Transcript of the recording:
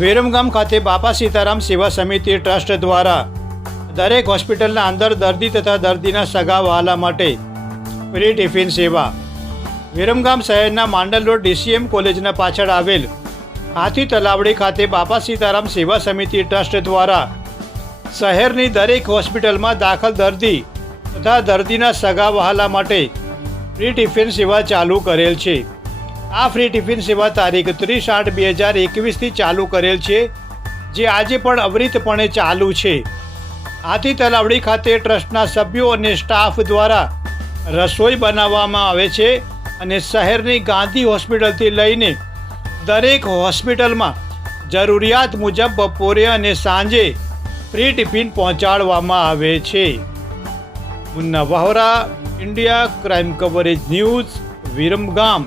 વિરમગામ ખાતે બાપા સીતારામ સેવા સમિતિ ટ્રસ્ટ દ્વારા દરેક હોસ્પિટલના અંદર દર્દી તથા દર્દીના સગા વહાલા માટે ફ્રી ટિફિન સેવા. વિરમગામ શહેરના માંડલ રોડ DCM કોલેજના પાછળ આવેલ હાથી તલાવડી ખાતે બાપા સીતારામ સેવા સમિતિ ટ્રસ્ટ દ્વારા શહેરની દરેક હોસ્પિટલમાં દાખલ દર્દી તથા દર્દીના સગા વહાલા માટે ફ્રી ટિફિન સેવા ચાલુ કરેલ છે. આ ફ્રી ટિફિન સેવા તારીખ 30/8/2021થી ચાલુ કરેલ છે, જે આજે પણ અવિરતપણે ચાલુ છે. હાથી તલાવડી ખાતે ટ્રસ્ટના સભ્યો અને સ્ટાફ દ્વારા રસોઈ બનાવવામાં આવે છે અને શહેરની ગાંધી હોસ્પિટલથી લઈને દરેક હોસ્પિટલમાં જરૂરિયાત મુજબ બપોરે અને સાંજે ફ્રી ટિફિન પહોંચાડવામાં આવે છે. મુન્ના Bohra, India crime coverage news, Viramgam.